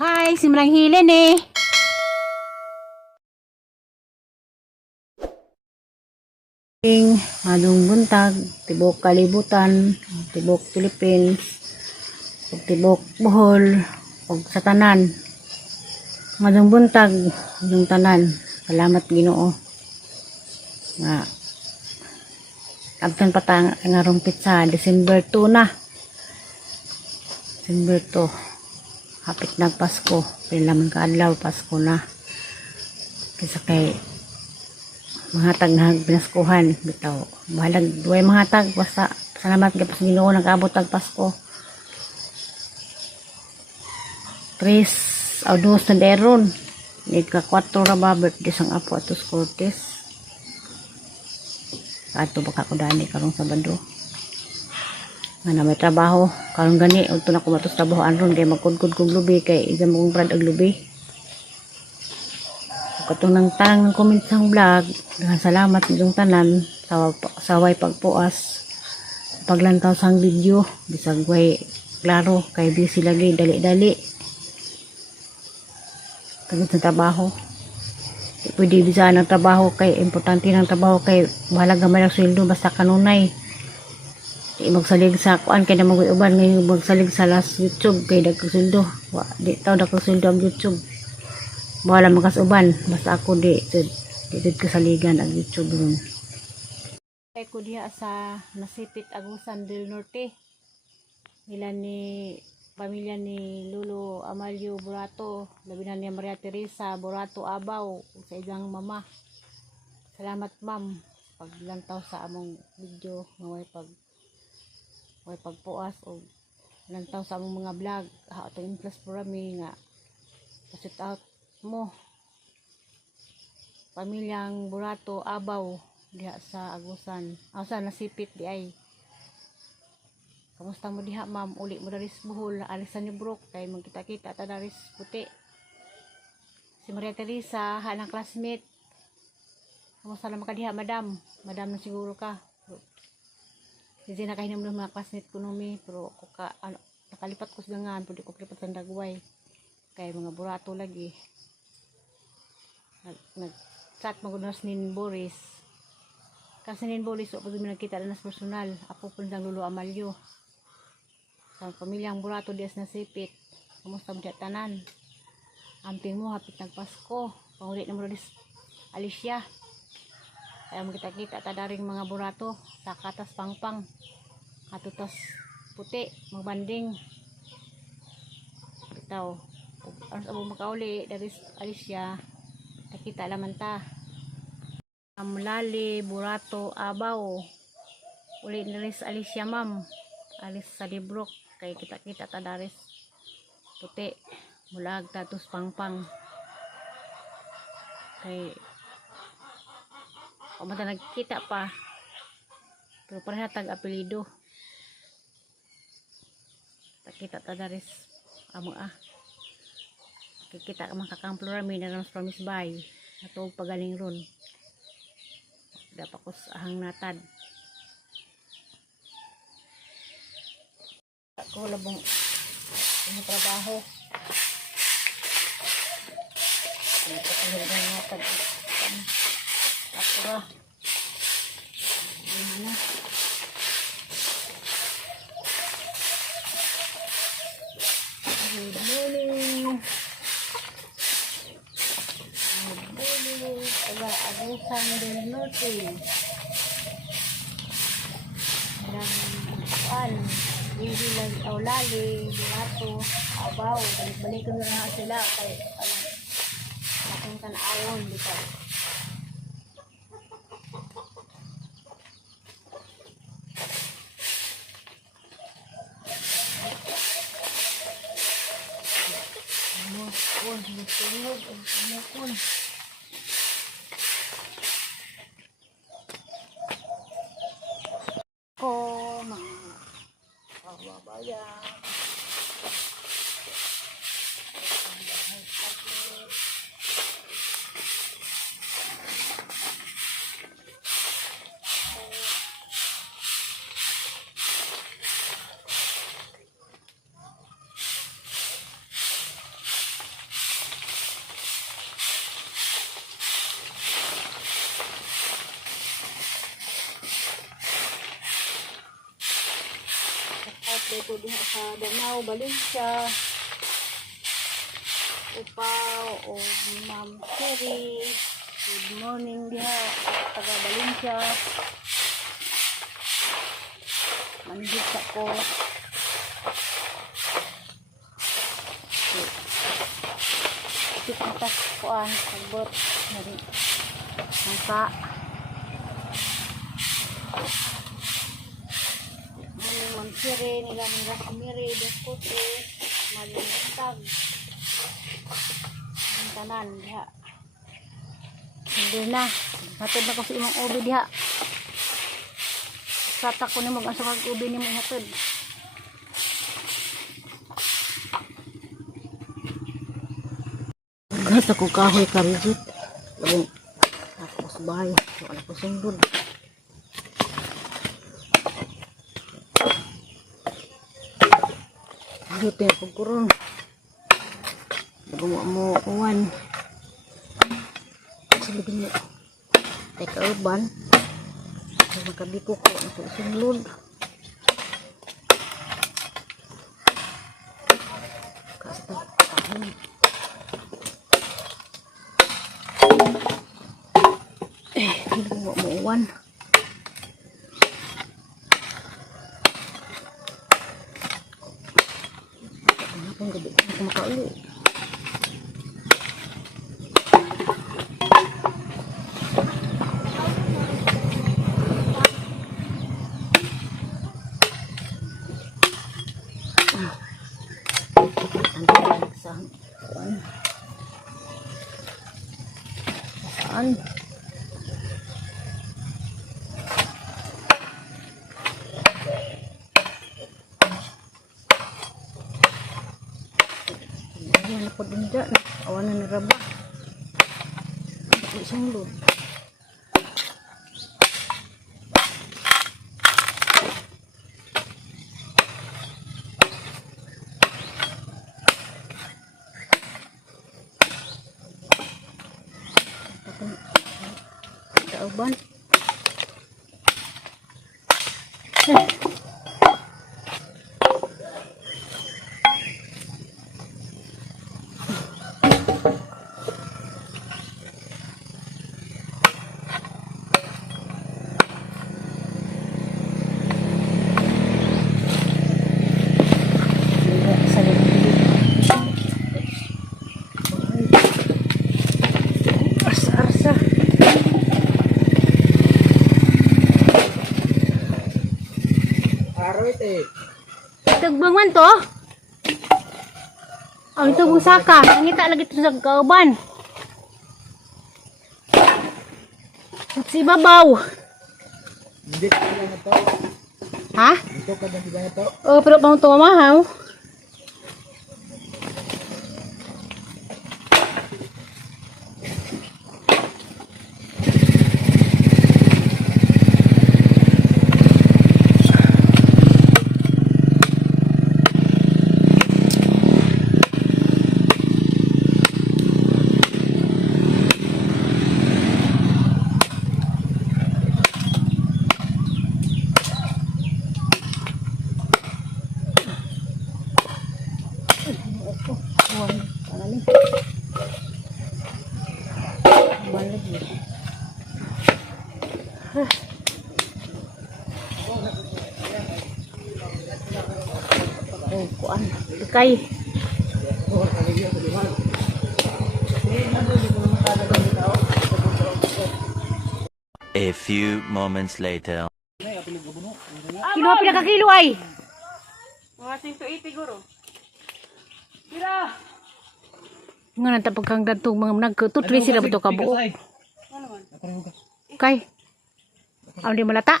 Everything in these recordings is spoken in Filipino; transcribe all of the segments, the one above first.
Hi, simrang hilin eh. Madung buntag, tibok kalibutan, tibok Philippines, ug tibok Bohol, ug sa tanan. Madung buntag, madung tanan. Salamat Ginoo. Nga abtan pa ta nga rumpit sa December 2 na. December 2. Hapit nag Pasko. Pila man ka adlaw Pasko na. Kisa kay mahatag na binaskuhan bitaw. Bahalag duway mahatag basta salamat gyud sa Ginoo nag-abot tag Pasko. 3 August na deron. Ika 4 ra ba birthday sang apo atos Cortez. Ato baka ko dani karong Sabado. Nga na may trabaho karong gani unto na ko matos trabaho aron kay magkudkod kog lubi kay isang mong brad ag lubi. Katong nang tanang ng comment sang vlog, daghang salamat yung tanan sa way pagpuas paglantaw sang video bisag way klaro kay busy lagi dali-dali pagod sa trabaho. Di pwede bisaan ng trabaho kay importante ng trabaho kay bahala gamay ang sweldo basta kanunay. Di magsalig sa kuan kay na mag-uban ngayon magsalig sa last YouTube kay dagkog sweldo. Di taw dagkog sweldo ang YouTube. Bahala magkasuban basta ako di kasaligan ang YouTube ron. Kay ko diha sa Nasipit Agusan del Norte. Nila ni pamilya ni Lolo Amalio Burato, labi na ni Maria Teresa Burato Abaw sa ilang mama. Salamat ma'am paglantaw sa among video nga way pagpuas o lantaw sa among mga vlog. Atong influence for me nga shout out mo pamilyang Burato Abaw diha sa Agusan. Sa Nasipit di ay. Kamusta mo diha ma'am? Uli mo daris Bohol, alisan ni Brook kay magkita-kita ta daris puti. Si Maria Teresa, hanang classmate. Kamusta naman ka diha madam? Madam na siguro ka. Hindi na kahinom ng mga classmate ko numi, pero ako nakalipat ko sa gangan, pwede ko kalipat sa Dagway. Kay mga Burato lagi. Nag-chat magunas ni Boris. Kasi ni Boris, pag nagkita na nas personal, ako po ng Lolo Amalio. Sa pamilyang Burato dias Nasipit. Kumusta mo diya tanan? Amping mo hapit nag Pasko. Pangulit na mo dis Alicia. Kaya mo kita-kita ta daring mga Burato sa katas pangpang. Atutas puti, magbanding. Bitaw. Ang abo makauli dari Alicia. Takita laman ta. Amlali Burato Abaw. Uli ni Alicia ma'am. Alis sa Librok kay kita-kita ta daris puti mulag tatus pangpang kay kumanta nagkita pa pero pareha tag apelido takita ta daris amo kita makakamplo rami na ramos promise bay atog pagaling ron dapakos ahang natad. Ako labong trabaho. Napakahirap na natag. Ako ra. Ano? Good morning. Good morning. Taga Agusan del Norte. Ilang hindi lang Aulali, Burato, Abaw, balik ko na sila kay aking tanawon dito. Mukun. Ko mga kababayan. ko diha sa Danau, Valencia. Upaw o Ma'am Sherry. Good morning diha taga Valencia. Manhid ko. Kita kuan sagbot dari angka. Mansire nila nila kumiri deskote malintag ang tanan diha. Hindi na hatod na ko sa imong ubi diha. Sata ko nimo ang sukag ubi nimo hatod. Gat ako kahoy karijit. Labong ako sa bahay. Wala ko sundod. Dito yung pagkurong. Gumawa mo uwan. Sabihin mo. Teka urban. Magkabiko ko. Ito sunlod. Kasi ito. Kahon. Gumawa mo uwan. Ang gabi ko makauli. Saan? Yan ako din dyan. Awan na niraba. Isang load. Kauban. Arsa-arsa. Aroit eh. Tagbangman to? Oh, ito busaka. Nangita lagi ito sa kauban. Si babaw. Hindi ka sila na to. Ha? Ito ka na sila na to. Oh, pero pang tumahaw. Balik ya. Oh, kuan. Ikay. A few moments later. Kinuha pinakakilo ay. Mga 180 guro. Tira. Nga nanta pagkang dantong mga nagtutri sila beto ka buo. Ano man? Kay. Ang di malata.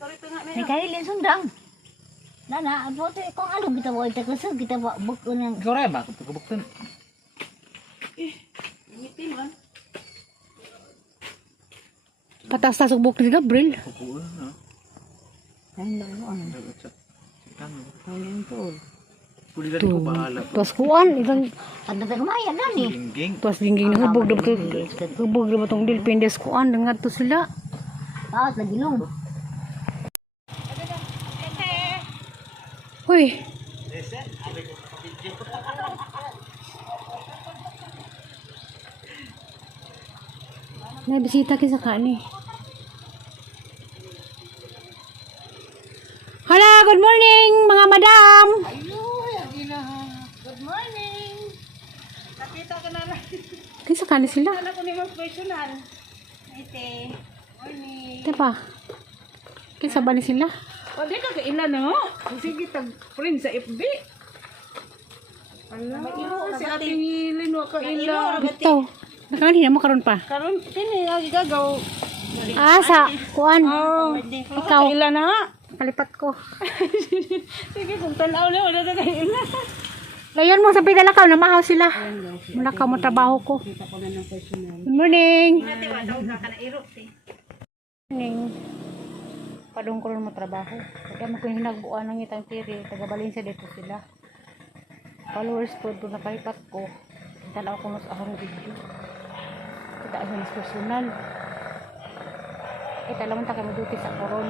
Torito nga May kahilin sundang. Nana, ano ito kung ano kita mo ito kasi kita buk ng Ikaw rin ba? Pagkabuktan. Ngitin man. Patas sa subok ni Gabriel. Pagkuhan na. ano ano. Ano to? Pulilan ko bahala. Tuas kuan isang Ano ta kumaya gani? Gingging. tuas gingging na hubog na hubog na batong dilpindes kuan dengan to sila. Ah, lagi long. Hoy. May bisita kita kani. Hala, good morning mga madam. Good morning. Nakita ka na lang. Kinsa kani sila? Anak ko ni mo personal. Ite. Morning. Diba? Kinsa ba ni sila? O, di ka kailan na mo. Sige, tag-friend sa FB. Ano? Si ating Lino kailan. Ito. Nakani na mo karon pa. Karon, kini lagi gagaw. Ah, sa kuan. Oh, Ikaw. kailan na. Kalipat ko. Sige, kung tanaw na, wala na kailan. Layan mo sa pinalakaw na mahaw sila. Malakaw mo trabaho ko. Good morning. Morning. Padong ko rin mo trabaho. Kaya mo kung hinagbuan ng itang tiri. Tagabalin sa dito sila. Followers po doon nakalipat ko. Tanaw ko mas akong video. Kita sa mas personal. Kita lang ta kami duty sa koron.